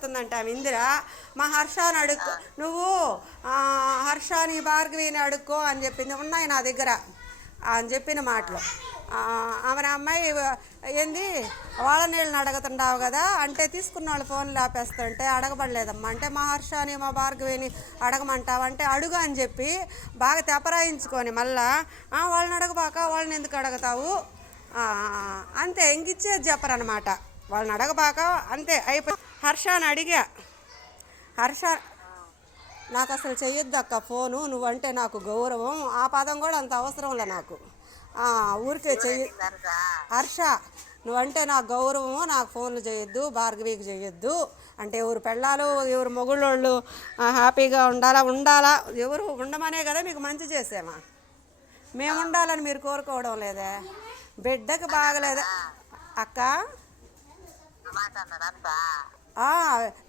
చెప్తుందంట ఆమె ఇందిర, మా హర్షాని అడుక్కో నువ్వు, హర్షాని భార్గవిని అడుక్కో అని చెప్పింది. ఉన్నాయి నా దగ్గర అని చెప్పిన మాటలు. ఆమె అమ్మాయి ఏంది వాళ్ళ నీళ్ళని అడుగుతుండావు కదా అంటే, తీసుకున్న వాళ్ళు ఫోన్లు ఆపేస్తుంటే అడగబడలేదమ్మా అంటే, మా హర్షాని మా భార్గవిని అడగమంటావు అంటే అడుగు అని చెప్పి బాగా తెపరాయించుకొని మళ్ళా వాళ్ళని అడగబాక వాళ్ళని ఎందుకు అడుగుతావు అంతే, ఇంకిచ్చేది చెప్పరనమాట. వాళ్ళని అడగబాక అంతే అయిపోయి. హర్షాని అడిగా, హర్ష నాకు అసలు చెయ్యొద్దు అక్క ఫోను, నువ్వంటే నాకు గౌరవం, ఆ పదం కూడా అంత అవసరంలే నాకు, ఊరికే చెయ్యి హర్ష నువ్వంటే నాకు గౌరవము, నాకు ఫోన్లు చేయొద్దు, భార్గవికి చేయొద్దు అంటే, ఎవరు పెళ్ళాలు ఎవరు మొగుళ్ళోళ్ళు హ్యాపీగా ఉండాలా ఎవరు ఉండమనే కదా మీకు మంచి చేసామా, మేము ఉండాలని మీరు కోరుకోవడం లేదే, బిడ్డకి బాగలేదా అక్క,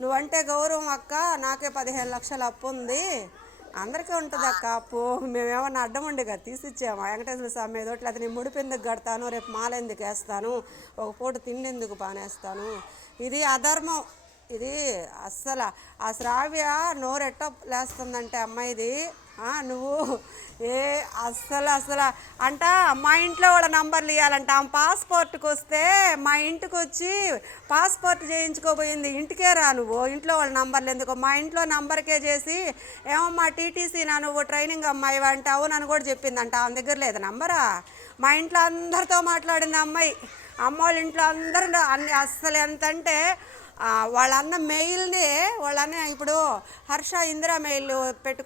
నువ్వంటే గౌరవం అక్క, నాకే 15 లక్షలు అప్పు ఉంది, అందరికీ ఉంటుంది అక్క అప్పు, మేమేమన్నా అడ్డం ఉండి కదా తీసిచ్చాము, వెంకటేశ్వర స్వామి మీద ఒకటి, లేకపోతే నేను ముడిపు ఎందుకు కడతాను, రేపు మాల ఎందుకు వేస్తాను, ఒక పూట తిండి ఎందుకు పానేస్తాను, ఇది అధర్మం, ఇది అస్సలు. ఆ శ్రావ్య నోరెట్ట లేస్తుందంటే అమ్మాయిది, నువ్వు అస్సలు అంట మా ఇంట్లో వాళ్ళ నంబర్లు ఇవ్వాలంట, ఆమె పాస్పోర్ట్కి వస్తే మా ఇంటికి వచ్చి పాస్పోర్ట్ చేయించుకోబోయింది, ఇంటికే రా నువ్వు, ఇంట్లో వాళ్ళ నంబర్లు ఎందుకు, మా ఇంట్లో నంబర్కే చేసి ఏమమ్మా టీటీసీ నా నువ్వు ట్రైనింగ్ అమ్మాయి అంటావు నన్ను కూడా చెప్పిందంట, ఆమె దగ్గర లేదు నంబరా, మా ఇంట్లో అందరితో మాట్లాడింది అమ్మాయి, అమ్మోళ్ళ ఇంట్లో అందరూ అన్ని అస్సలు ఎంతంటే వాళ్ళన్న మెయిల్ని వాళ్ళన్న ఇప్పుడు హర్ష ఇందిరా మెయిల్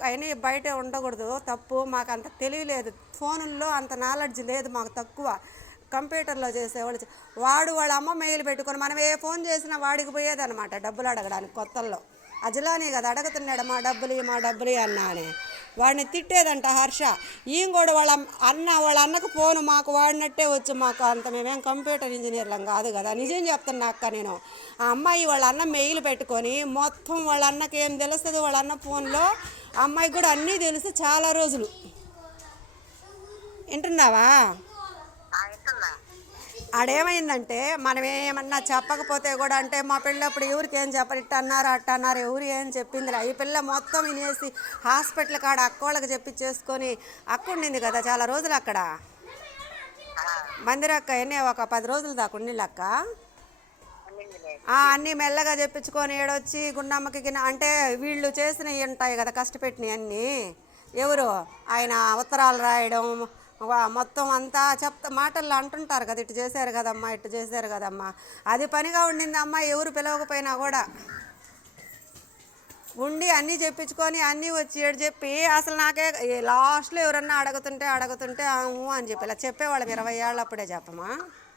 అయినా బయట ఉండకూడదు తప్పు, మాకు అంత తెలియలేదు, ఫోనుల్లో అంత నాలెడ్జ్ లేదు మాకు, తక్కువ కంప్యూటర్లో చేసేవాళ్ళు, వాడు వాళ్ళ అమ్మ మెయిల్ పెట్టుకొని మనం ఏ ఫోన్ చేసినా వాడికి పోయేదనమాట డబ్బులు అడగడానికి, కొత్తల్లో అజలానే కదా అడుగుతున్నాడు మా డబ్బులు అన్నా అని, వాడిని తిట్టేదంట హర్ష, ఈయన కూడా వాళ్ళ అన్నకు ఫోను మాకు వాడినట్టే వచ్చి, మాకు అంత మేమేం కంప్యూటర్ ఇంజనీర్లం కాదు కదా, నిజం చెప్తున్నా అక్క నేను, ఆ అమ్మాయి వాళ్ళ అన్న మెయిల్ పెట్టుకొని మొత్తం వాళ్ళ అన్నకి ఏం తెలుస్తుంది, వాళ్ళ అన్న ఫోన్లో అమ్మాయికి కూడా అన్నీ తెలుసు చాలా రోజులు. వింటున్నావా, ఆడేమైందంటే మనం ఏమన్నా చెప్పకపోతే కూడా అంటే, మా పిల్లప్పుడు ఎవరికి ఏం చెప్పరు, ఇట్ట అన్నారు ఎవరు ఏం చెప్పిందిరా, ఈ పిల్ల మొత్తం వినేసి హాస్పిటల్ కాడ అక్కోళ్ళకి చెప్పించేసుకొని, అక్క ఉండింది కదా చాలా రోజులు అక్కడ మందిరక్క, ఎన్ని ఒక 10 రోజుల దాకా ఉండిలక్క, అన్నీ మెల్లగా చెప్పించుకొని ఏడొచ్చి గుండమ్మకి అంటే వీళ్ళు చేసినవి ఉంటాయి కదా కష్టపెట్టినవి అన్నీ, ఎవరు ఆయన ఉత్తరాలు రాయడం మొత్తం అంతా మాటల్లో అంటుంటారు కదా, ఇటు చేశారు కదమ్మా ఇటు చేశారు కదమ్మా, అది పనిగా ఉండింది అమ్మ, ఎవరు పిలవకపోయినా కూడా ఉండి అన్నీ చెప్పించుకొని అన్నీ వచ్చి ఏడు చెప్పి, అసలు నాకే లాస్ట్లో ఎవరన్నా అడుగుతుంటే అని చెప్పి ఇలా చెప్పేవాళ్ళం 20 ఏళ్ళప్పుడే చెప్పమా.